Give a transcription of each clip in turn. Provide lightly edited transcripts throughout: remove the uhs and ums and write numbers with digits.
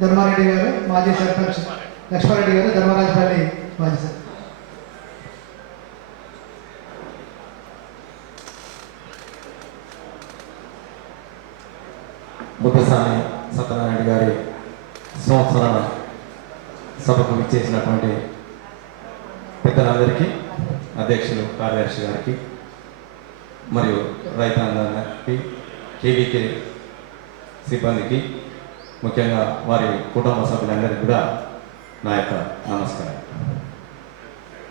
ధర్మారెడ్డి గారు మాజీ సర్పంచ్, లక్ష్మారెడ్డి గారు ధర్మరాజపల్లి మాజీ సర్పంచ్. బుద్ధసాని సత్యనారాయణ గారి సంవత్సర సభకు విచ్చేసినటువంటి పెద్దలందరికీ, అధ్యక్షులు కార్యదర్శి గారికి మరియు రైతాంగానికి, కేవీకే సిబ్బందికి, ముఖ్యంగా వారి కుటుంబ సభ్యులందరికీ కూడా నా యొక్క నమస్కారం.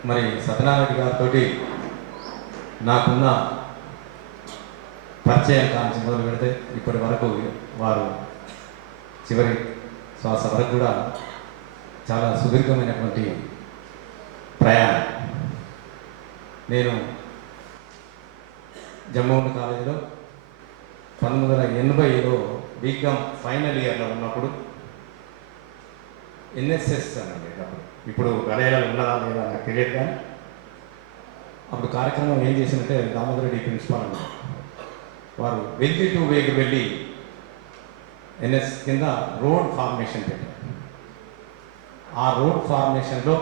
మరి సత్యనారాయణ గారితో నాకున్న పరిచయం కాంచి మొదలు పెడితే ఇప్పటి వరకు వారు చివరి శ్వాస వరకు కూడా చాలా సుదీర్ఘమైనటువంటి ప్రయాణం. నేను జమ్మూ కాలేజీలో 1980లో బీకామ్ ఫైనల్ ఇయర్లో ఉన్నప్పుడు ఎన్ఎస్ఎస్ అనండి, అప్పుడు ఇప్పుడు గణేయాలు ఉన్నదా లేదా నాకు తెలియదు, కానీ అప్పుడు కార్యక్రమం ఏం చేసిందంటే దామోదర్ రెడ్డి ప్రిన్సిపాల్ అన్నారు, వారు వెల్లి టు వేగు వెళ్ళి ఎన్ఎస్ కింద రోడ్ ఫార్మేషన్ పెట్టారు. ఆ రోడ్ ఫార్మేషన్లో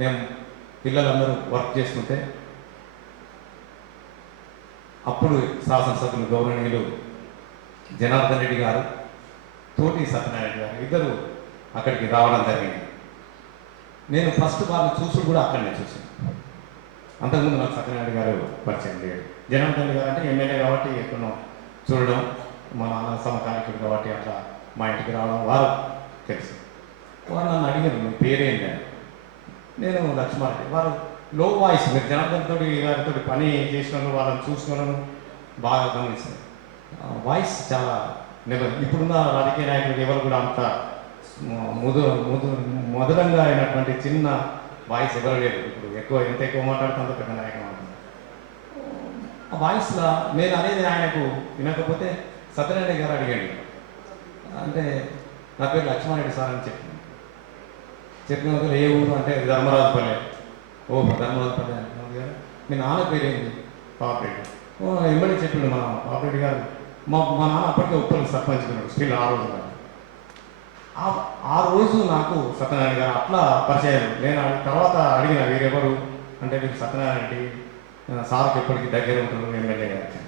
మేము పిల్లలందరూ వర్క్ చేస్తుంటే అప్పుడు శాసనసభ్యులు గౌరవనీయులు జనార్దన్ రెడ్డి గారు, తోటి సత్యనారాయణ గారు ఇద్దరు అక్కడికి రావడం జరిగింది. నేను ఫస్ట్ వారిని చూసి కూడా అక్కడనే చూసాను. అంతకుముందు నాకు సత్యనారాయణ గారు పరిచయం లేడు. జనార్దన్ గారు అంటే ఎమ్మెల్యే కాబట్టి ఎక్కడో చూడడం, మా నాన్న సమకాలికుడు కాబట్టి అట్లా మా ఇంటికి రావడం వారు తెలుసు. వారు నన్ను అడిగారు, మీ పేరేంటి అని. నేను లక్ష్మారెడ్డి. వారు లో వాయిస్, మీరు జనార్దన్ తోటి గారితో పని చేసినాను, వాళ్ళని చూసుకున్నాను, బాగా గమనించాను. వాయిస్ చాలా ఇప్పుడున్న రాజకీయ నాయకులు ఎవరు కూడా అంత మధురంగా అయినటువంటి చిన్న వాయిస్ ఎవరు లేదు. ఇప్పుడు ఎంత ఎక్కువ మాట్లాడితే అంత పెద్ద నాయకులు అంటున్నారు. ఆ వాయిస్లో నేను అనేది ఆయనకు వినకపోతే సత్యనారాయణ గారు అడిగాడు, అంటే నా పేరు లక్ష్మారెడ్డి సార్ అని చెప్పిన వల్ల ఏ ఊరు అంటే ధర్మరాజపల్లె. ఓ ధర్మరాజపల్లె అంటున్నాను గారు, మీ నాన్న పేరేంటి? పాపిరెడ్డి. ఎమ్మడి చెప్పిండు మా పాపిరెడ్డి గారు. మా నాన్న అప్పటికే ఉప్పల్ సర్పంచ్ స్టిల్ ఆ రోజు. ఆ రోజు నాకు సత్యనారాయణ గారు అట్లా పరిచయం. నేను తర్వాత అడిగిన వీరెవరు అంటే, మీకు సత్యనారాయణ రెడ్డి సార్కి ఎప్పటికీ దగ్గర ఉంటారు ఎమ్మెల్యే గారికి.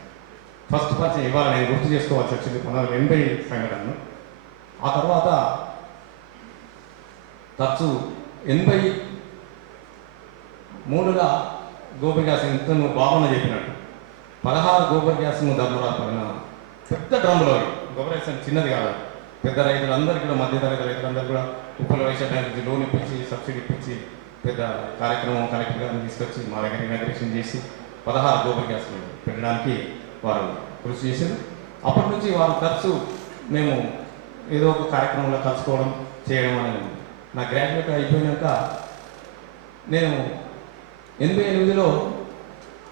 ఫస్ట్ పరిచయం ఇవాళ నేను గుర్తు చేసుకోవాల్సి వచ్చింది 1980 సంఘటనను. ఆ తర్వాత తరచు 83లో గోబర్ గ్యాస్ ఇంత నువ్వు బాగున్నా చెప్పినట్టు 16 గోబర్ గ్యాస్ను ధర్మరాజు పెద్ద డ్రమ్లో, గోబర్ గ్యాస్ అంటే చిన్నది కాదు, పెద్ద రైతులందరికీ కూడా, మధ్యతరగతి రైతులందరూ కూడా ఉప్పల వైశ్య బ్యాంక్ నుంచి లోన్ ఇప్పించి సబ్సిడీ ఇప్పించి పెద్ద కార్యక్రమం కలెక్టర్ గారిని తీసుకొచ్చి మా దగ్గర ఇనాగ్రేషన్ చేసి 16 గోబర్ గ్యాస్లు పెట్టడానికి వారు కృషి చేశారు. అప్పటి నుంచి వారు తరచు మేము ఏదో ఒక కార్యక్రమంలో కలుసుకోవడం చేయడం అనేది. నా గ్రాడ్యుయేట్ అయిపోయినాక నేను 88లో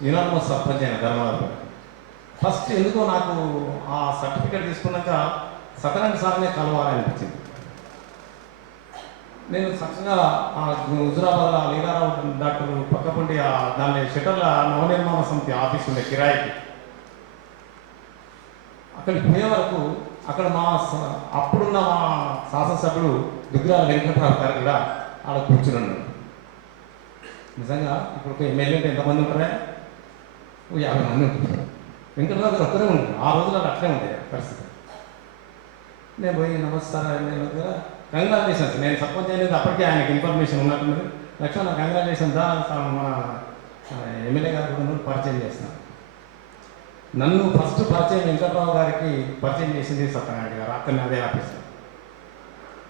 యునానిమస్ సర్పంచ్ అయిన ధర్మరాజు. ఫస్ట్ ఎందుకో నాకు ఆ సర్టిఫికేట్ తీసుకున్నాక సత్యనారాయణ సార్నే కలవాలనిపించింది. నేను చక్కగా హుజురాబాద్లో లీలారావు డాక్టర్ పక్కపండి దాని షటర్ల నవనిర్మాణ సమితి ఆఫీస్ ఉండే కిరాయికి, అక్కడికి పోయే వరకు అక్కడ అప్పుడున్న మా శాసనసభ్యుడు దుగ్గిరాల వెంకటరావు గారు కూడా ఆడ కూర్చుని ఉన్నాడు. నిజంగా ఇప్పుడు ఒక ఎమ్మెల్యే అంటే ఎంతమంది ఉంటారా? 50 మంది ఉంటారు. వెంకటరావు గారు ఒక్కరే ఉంటారు. ఆ రోజుల్లో అట్లే ఉంటాయి పరిస్థితి. నేను పోయి నమస్కారం దగ్గర కంగ్రాచులేషన్స్, నేను సర్పంచ్ అనేది అప్పటికే ఆయనకి ఇన్ఫర్మేషన్ ఉన్నట్టున్నది. లక్ష్మణ కంగ్రాచులేషన్ దా, మన ఎమ్మెల్యే గారు కూడా పరిచయం చేస్తాను. నన్ను ఫస్ట్ పరిచయం వెంకటరావు గారికి పరిచయం చేసింది సత్యనారాయణ గారు, అక్కడనే అదే ఆఫీస్లో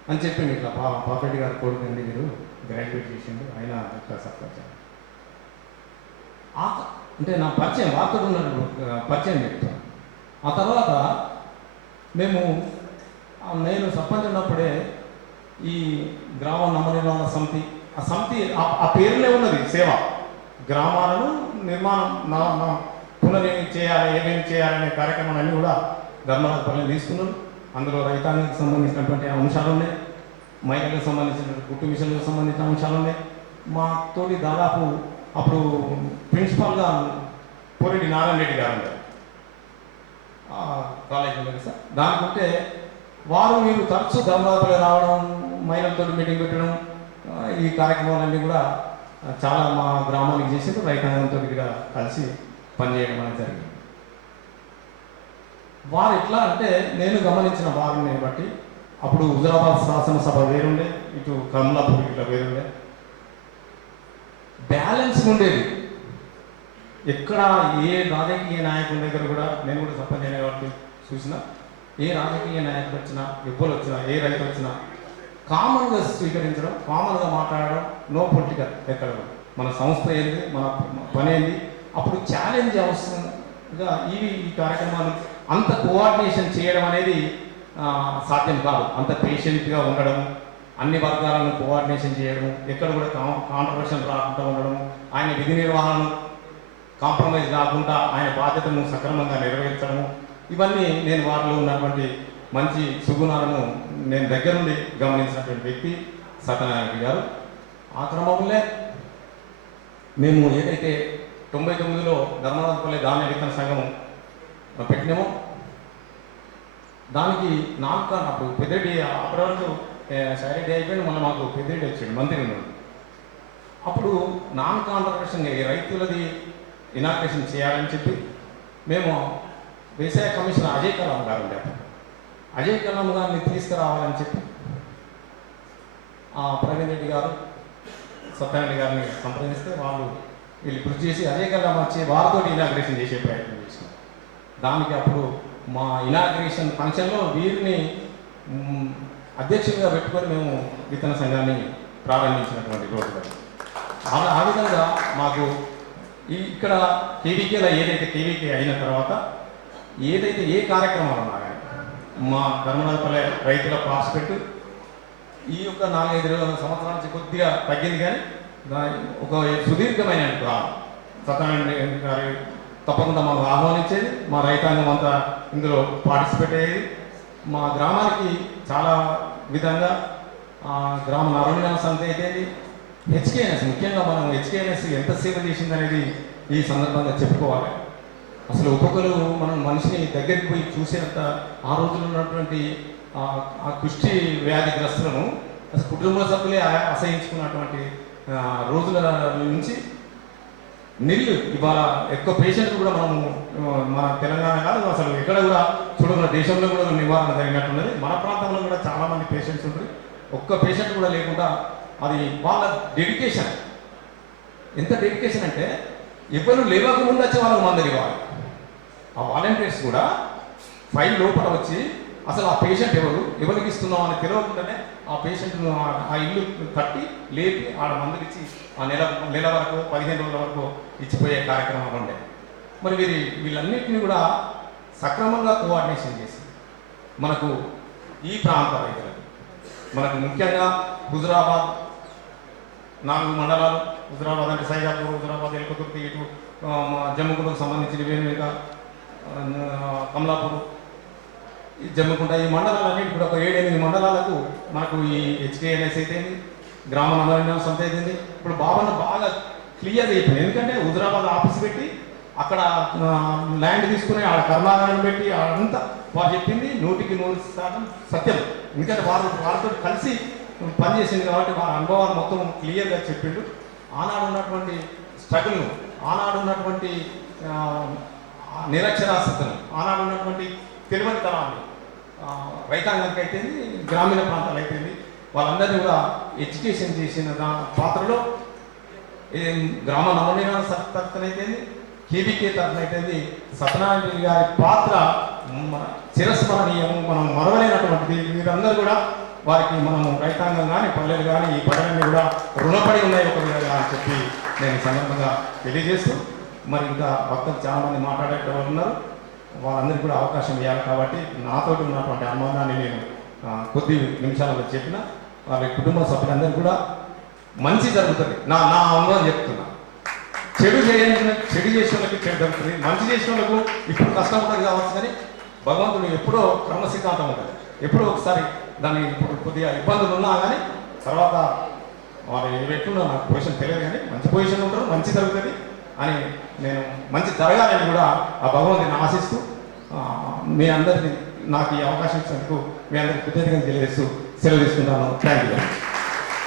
అని చెప్పింది. ఇట్లా పాపిరెడ్డి గారు కొడుకండి, మీరు గ్రాడ్యుయేట్ చేసిండు, ఆయన ఇట్లా సర్పంచ్ అంటే నా పరిచయం వార్తలు ఉన్న పరిచయం చెప్తాను. ఆ తర్వాత నేను సర్పంచ్ ఉన్నప్పుడే ఈ గ్రామ నవనిర్మాణ సమితి, ఆ సమితి ఆ పేరులే ఉన్నది సేవ, గ్రామాలను నిర్మాణం పునర్నిర్మాణం చేయాలి, ఏమేమి చేయాలనే కార్యక్రమాలన్నీ కూడా ధర్మరాజపల్లిని తీసుకున్నారు. అందులో రైతాంగానికి సంబంధించినటువంటి అంశాలు ఉన్నాయి, మహిళలకు సంబంధించిన కుట్టు మిషన్లకు సంబంధించిన అంశాలు ఉన్నాయి. మా తోటి దాదాపు అప్పుడు ప్రిన్సిపాల్గా పొరెడ్డి నారాయణ రెడ్డి గారు ఉంటారు కాలేజీలో సార్. దానికంటే వారు వీరు తరచూ ధర్మరాజులు రావడం, మహిళలతో మీటింగ్ పెట్టడం, ఈ కార్యక్రమాలన్నీ కూడా చాలా మా గ్రామానికి చేసి రైతాంగంతో కూడా కలిసి పనిచేయడం అనేది జరిగింది. వారు ఎట్లా అంటే నేను గమనించిన వారిని బట్టి అప్పుడు హుజరాబాద్ శాసనసభ వేరుండే, ఇటు కమలాపూర్ ఇట్లా వేరుండే, బ్యాలెన్స్ ఉండేది. ఎక్కడ ఏ రాజకీయ నాయకుల దగ్గర కూడా నేను కూడా సర్పంచ్ అయిన కాబట్టి చూసినా, ఏ రాజకీయ నాయకుడు వచ్చినా, ఎవ్వరు వచ్చినా, ఏ రైతు వచ్చినా కామన్గా స్వీకరించడం, కామన్గా మాట్లాడడం, నో పొలిటికల్. ఎక్కడ మన సంస్థ ఏంది, మన పని ఏంది, అప్పుడు ఛాలెంజ్ అవసరంగా ఈ కార్యక్రమాలు అంత కోఆర్డినేషన్ చేయడం అనేది సాధ్యం కాదు. అంత పేషెంట్గా ఉండడం, అన్ని వర్గాలను కోఆర్డినేషన్ చేయడం, ఎక్కడ కూడా కాంట్రవర్షన్ రాకుండా ఉండడం, ఆయన విధి నిర్వహణను కాంప్రమైజ్ కాకుండా ఆయన బాధ్యతను సక్రమంగా నెరవేర్చడము, ఇవన్నీ నేను వారిలో ఉన్నటువంటి మంచి సుగుణాలను నేను దగ్గర నుండి గమనించినటువంటి వ్యక్తి సత్యనారాయణ గారు. ఆ క్రమంలో మేము ఏదైతే 99లో ధర్మరాజపల్లి ధాన్య విత్తన సంఘం పెట్టినామో దానికి అప్పుడు పెద్దరెడ్డి అప్పటి వరకు సైరెడ్డి అయిపోయింది, మళ్ళీ మాకు పెద్దరెడ్డి వచ్చాడు, మంత్రి ఉన్నాడు. అప్పుడు నాన్ కాంట్రవర్షన్ రైతులది ఇనాగ్రేషన్ చేయాలని చెప్పి మేము వ్యవసాయ కమిషనర్ అజయ్ కలాం గారు ఉండే, అజయ్ కలాం గారిని తీసుకురావాలని చెప్పి ప్రవీణ్ రెడ్డి గారు సత్యనారాయణ గారిని సంప్రదిస్తే వీళ్ళు కృషి చేసి అజయ్ కలాం వచ్చి వారితో ఇనాగ్రేషన్ చేసే ప్రయత్నం చేసినాం. దానికి అప్పుడు మా ఇనాగ్రేషన్ ఫంక్షన్లో వీరిని అధ్యక్షుడిగా పెట్టుకొని మేము విత్తన సంఘాన్ని ప్రారంభించినటువంటి రోజు. ఆ విధంగా మాకు ఇక్కడ కేవీకేలో ఏదైతే కేవీకే అయిన తర్వాత ఏదైతే ఏ కార్యక్రమాలు ఉన్నా కానీ మా ధర్మరాజపల్లి రైతుల ప్రాస్పెక్ట్ ఈ యొక్క 4-5 సంవత్సరాల నుంచి కొద్దిగా తగ్గింది, కానీ ఒక సుదీర్ఘమైన సత్యనారాయణ గారి తప్పకుండా మాకు ఆహ్వానించేది, మా రైతాంగం అంతా ఇందులో పార్టిసిపేట్ అయ్యేది. మా గ్రామానికి చాలా విధంగా గ్రామ నరవినాశ అంత అయితే హెచ్కేఎన్ఎస్, ముఖ్యంగా మనం హెచ్కేఎన్ఎస్ ఎంత సేవ చేసింది అనేది ఈ సందర్భంగా చెప్పుకోవాలి. అసలు ఒక్కొక్కరు మనం మనిషిని దగ్గరికి పోయి చూసేంత ఆ రోజుల్లో ఉన్నటువంటి ఆ కుష్టి వ్యాధిగ్రస్తులను అసలు కుటుంబ సభ్యులే అసహించుకున్నటువంటి రోజుల నుంచి ఇవాళ ఎక్కువ పేషెంట్లు కూడా మనము మన తెలంగాణ కాదు అసలు ఎక్కడ కూడా చూడకుండా దేశంలో కూడా నివారణ జరిగినట్టున్నది. మన ప్రాంతంలో కూడా చాలామంది పేషెంట్స్ ఉంటారు, ఒక్క పేషెంట్ కూడా లేకుండా. అది వాళ్ళ డెడికేషన్, ఎంత డెడికేషన్ అంటే ఎవరు లేవకముందు వచ్చి వాళ్ళకి మందులు ఇవ్వాలి. ఆ వాలంటీర్స్ కూడా ఫైల్ లోపల వచ్చి అసలు ఆ పేషెంట్ ఎవరికి ఇస్తున్నాం అని తెలియకుండానే ఆ పేషెంట్ను ఆ ఇల్లు కట్టి లేపి ఆడ మందులు ఇచ్చి ఆ నెల వరకు 15 రోజుల వరకు ఇచ్చిపోయే కార్యక్రమాలు ఉండే. మరి వీళ్ళన్నింటినీ కూడా సక్రమంగా కోఆర్డినేషన్ చేసి మనకు ఈ ప్రాంత రైతులకు మనకు ముఖ్యంగా హుజరాబాద్ 4 మండలాలు, హుజరాబాద్ అంటే సైదాపూర్, హుజరాబాద్, ఎల్కతుర్తి, ఇటు జమ్ముకుంటకు సంబంధించిన వేణుక, కమలాపూర్, ఈ జమ్ముకుంట, ఈ మండలాలన్నింటి కూడా ఒక 7-8 మండలాలకు మనకు ఈ హెచ్కేఎన్ఎస్ అయితేంది, గ్రామ నరవినాశ సంత అయితేంది. ఇప్పుడు బాబాను బాగా క్లియర్ అయిపోయింది. ఎందుకంటే హుజరాబాద్ ఆఫీస్ పెట్టి అక్కడ ల్యాండ్ తీసుకుని ఆ కర్మాగారం పెట్టి అదంతా వారు చెప్పింది 100% సత్యం. ఎందుకంటే వారితో కలిసి పనిచేసింది కాబట్టి వారి అనుభవాలు మొత్తం క్లియర్గా చెప్పిండు. ఆనాడు ఉన్నటువంటి స్ట్రగుల్ను, ఆనాడు ఉన్నటువంటి నిరక్షరాస్యతను, ఆనాడు ఉన్నటువంటి తెలివని తరాన్ని రైతాంగానికి అయితేంది, గ్రామీణ ప్రాంతాలు అయితేంది, వాళ్ళందరినీ కూడా ఎడ్యుకేషన్ చేసిన పాత్రలో గ్రామ నవనిర్మాణ తరఫున అయితేంది, కేబీకే తరఫున అయితేంది సత్యనారాయణ గారి పాత్ర చిరస్మరణీయము, మనం మరవలేనటువంటిది. మీరందరూ కూడా వారికి మనము రైతాంగం కానీ పల్లెలు కానీ ఈ పల్లెలన్నీ కూడా రుణపడి ఉన్నాయి ఒక విధంగా అని చెప్పి నేను సందర్భంగా తెలియజేస్తూ, మరి ఇంకా భక్తులు చాలామంది మాట్లాడేటవాళ్ళు ఉన్నారు, వాళ్ళందరికీ కూడా అవకాశం ఇవ్వాలి. కాబట్టి నాతోటి ఉన్నటువంటి అనుబంధాన్ని నేను కొద్ది నిమిషాలలో చెప్పిన వాళ్ళ కుటుంబ సభ్యులందరికీ కూడా మంచి జరుగుతుంది. నా అనుభవం చెప్తున్నా. చెడు చేసిన వాళ్ళకి చెడు జరుగుతుంది, మంచి చేసిన వాళ్ళకు ఇప్పుడు కష్టం ఉంటుంది కావచ్చు, కానీ భగవంతుడు ఎప్పుడో క్రమ సిద్ధాంతం ఉంటుంది. ఎప్పుడో ఒకసారి దాన్ని ఇప్పుడు కొద్దిగా ఇబ్బందులు ఉన్నా కానీ తర్వాత వాళ్ళు ఎట్లున్నా నాకు పొజిషన్ తెలియదు, కానీ మంచి పొజిషన్ ఉంటారు, మంచి జరుగుతుంది అని నేను మంచి జరగాలని కూడా ఆ భగవంతుని ఆశిస్తూ మీ అందరినీ నాకు ఈ అవకాశం ఇచ్చినందుకు మీ అందరికీ కృతజ్ఞతలు తెలియజేస్తూ సెలవు తీసుకుంటాను. Thank you.